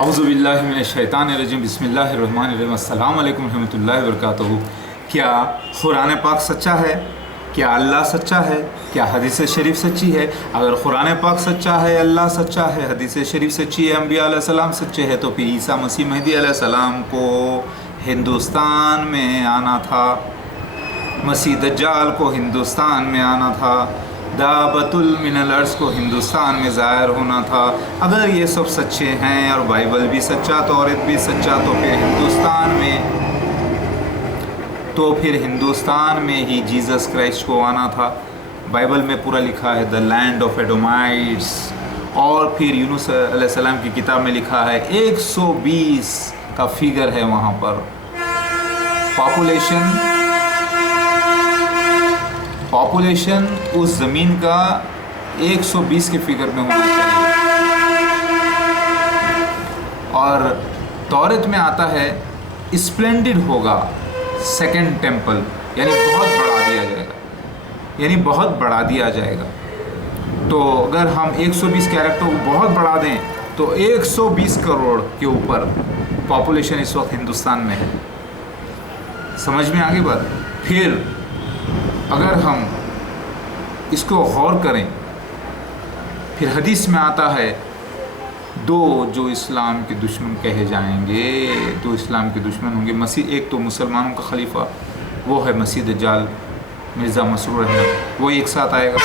اعوذ باللہ من الشیطان الرجیم، بسم اللہ الرحمن الرحیم، السلام علیکم ورحمۃ اللہ وبرکاتہ۔ کیا قرآن پاک سچا ہے؟ کیا اللہ سچا ہے؟ کیا حدیث شریف سچی ہے؟ اگر قرآن پاک سچا ہے، اللہ سچا ہے، حدیث شریف سچی ہے، انبیاء علیہ السلام سچے ہیں، تو پھر عیسیٰ مسیح مہدی علیہ السلام کو ہندوستان میں آنا تھا، مسیح دجال کو ہندوستان میں آنا تھا، دابت من الارض کو ہندوستان میں ظاہر ہونا تھا۔ اگر یہ سب سچے ہیں اور بائبل بھی سچا، تورات بھی سچا، تو پھر ہندوستان میں ہی جیزس کرائسٹ کو آنا تھا۔ بائبل میں پورا لکھا ہے دا لینڈ آف ایڈومائٹس، اور پھر یونس علیہ السلام کی کتاب میں لکھا ہے 120 کا فگر ہے وہاں پر۔ پاپولیشن اس زمین کا 120 کے فگر میں ہونا چاہیے۔ اور تورات میں آتا ہے اسپلینڈڈ ہوگا سیکنڈ ٹیمپل، یعنی بہت بڑھا دیا جائے گا۔ تو اگر ہم 120 کیریکٹر کو بہت بڑھا دیں تو 120 کروڑ کے اوپر پاپولیشن اس وقت ہندوستان میں ہے۔ سمجھ میں آگے بات؟ پھر اگر ہم اس کو غور کریں، پھر حدیث میں آتا ہے دو جو اسلام کے دشمن کہے جائیں گے، دو اسلام کے دشمن ہوں گے مسیح، ایک تو مسلمانوں کا خلیفہ وہ ہے مسیح دجال مرزا مسرور احمد، وہ ایک ساتھ آئے گا۔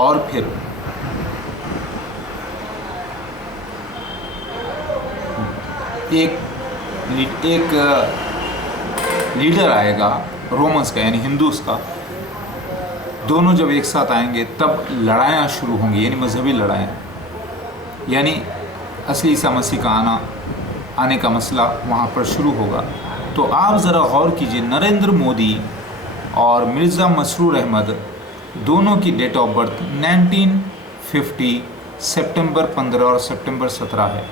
اور پھر ایک لیڈر آئے گا رومنس کا، یعنی ہندوز کا۔ دونوں جب ایک ساتھ آئیں گے تب لڑائیاں شروع ہوں گی، یعنی مذہبی لڑائیاں، یعنی اصلی عیسیٰ مسیح کا آنے کا مسئلہ وہاں پر شروع ہوگا۔ تو آپ ذرا غور کیجئے، نریندر مودی اور مرزا مسرور احمد دونوں کی ڈیٹ آف برتھ 1950 سپٹمبر 15 اور سپٹمبر 17 ہے،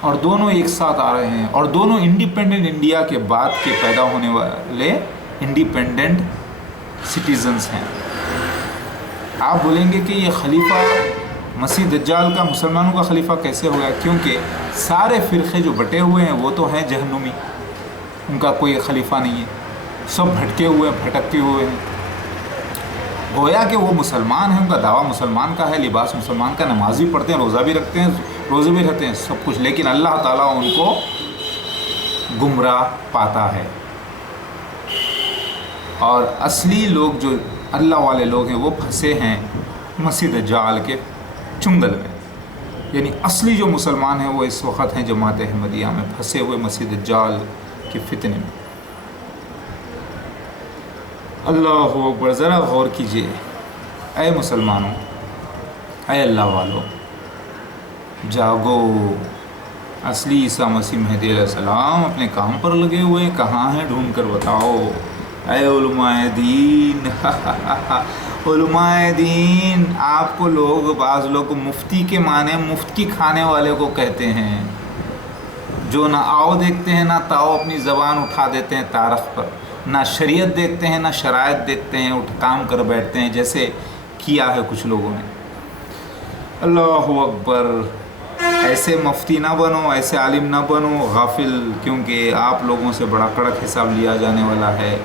اور دونوں ایک ساتھ آ رہے ہیں، اور دونوں انڈیپینڈنٹ انڈیا کے بعد کے پیدا ہونے والے انڈیپینڈنٹ سٹیزنز ہیں۔ آپ بولیں گے کہ یہ خلیفہ مسیح دجال کا مسلمانوں کا خلیفہ کیسے ہو گیا؟ کیونکہ سارے فرقے جو بٹے ہوئے ہیں وہ تو ہیں جہنمی، ان کا کوئی خلیفہ نہیں ہے، سب بھٹکے ہوئے ہیں، بھٹکتے ہوئے ہیں۔ گویا کہ وہ مسلمان ہیں، ان کا دعویٰ مسلمان کا ہے، لباس مسلمان کا، نماز بھی پڑھتے ہیں، روزہ بھی رکھتے ہیں، روزے بھی رہتے ہیں، سب کچھ، لیکن اللہ تعالیٰ ان کو گمراہ پاتا ہے۔ اور اصلی لوگ جو اللہ والے لوگ ہیں وہ پھنسے ہیں مسیح دجال کے چنگل میں، یعنی اصلی جو مسلمان ہیں وہ اس وقت ہیں جماعت احمدیہ میں پھنسے ہوئے مسیح دجال کے فتنے میں۔ اللہ اکبر، ذرا غور کیجئے اے مسلمانوں، اے اللہ والوں، جاگو، اصلی عیسیٰ مسیح مہدی علیہ السلام اپنے کام پر لگے ہوئے، کہاں ہیں ڈھونڈ کر بتاؤ اے علماء دین۔ علماء دین آپ کو بعض لوگ مفتی کے معنی مفت کھانے والے کو کہتے ہیں، جو نہ آؤ دیکھتے ہیں نہ تاؤ، اپنی زبان اٹھا دیتے ہیں تاریخ پر، نہ شریعت دیکھتے ہیں نہ شرائط دیکھتے ہیں، کام کر بیٹھتے ہیں جیسے کیا ہے کچھ لوگوں نے۔ اللہ اکبر، ایسے مفتی نہ بنو، ایسے عالم نہ بنو غافل، کیونکہ آپ لوگوں سے بڑا کڑک حساب لیا جانے والا ہے۔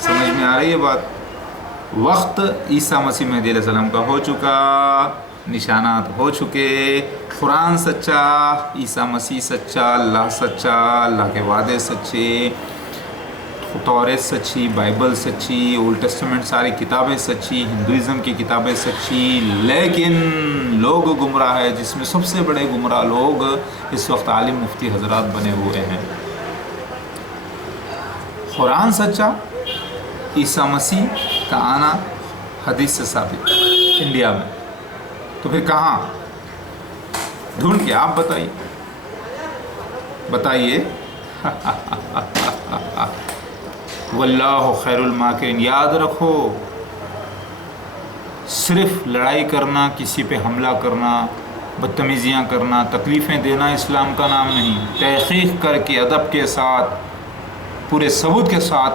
سمجھ میں آ رہی ہے بات؟ وقت عیسیٰ مسیح مہدی علیہ السلام کا ہو چکا، نشانات ہو چکے، قرآن سچا، عیسیٰ مسیح سچا، اللہ سچا، اللہ کے وعدے سچے، تورات سچی، بائبل سچی، اولڈ ٹیسٹمنٹ ساری کتابیں سچی، ہندوازم کی کتابیں سچی، لیکن لوگ گمراہ ہے، جس میں سب سے بڑے گمراہ لوگ اس وقت عالم مفتی حضرات بنے ہوئے ہیں۔ قرآن سچا، عیسیٰ مسیح کا آنا حدیث سے ثابت انڈیا میں، تو پھر کہاں ڈھونڈ کے آپ بتائیے۔ واللہ خیر الماکرین۔ یاد رکھو، صرف لڑائی کرنا، کسی پہ حملہ کرنا، بدتمیزیاں کرنا، تکلیفیں دینا اسلام کا نام نہیں۔ تحقیق کر کے ادب کے ساتھ، پورے ثبوت کے ساتھ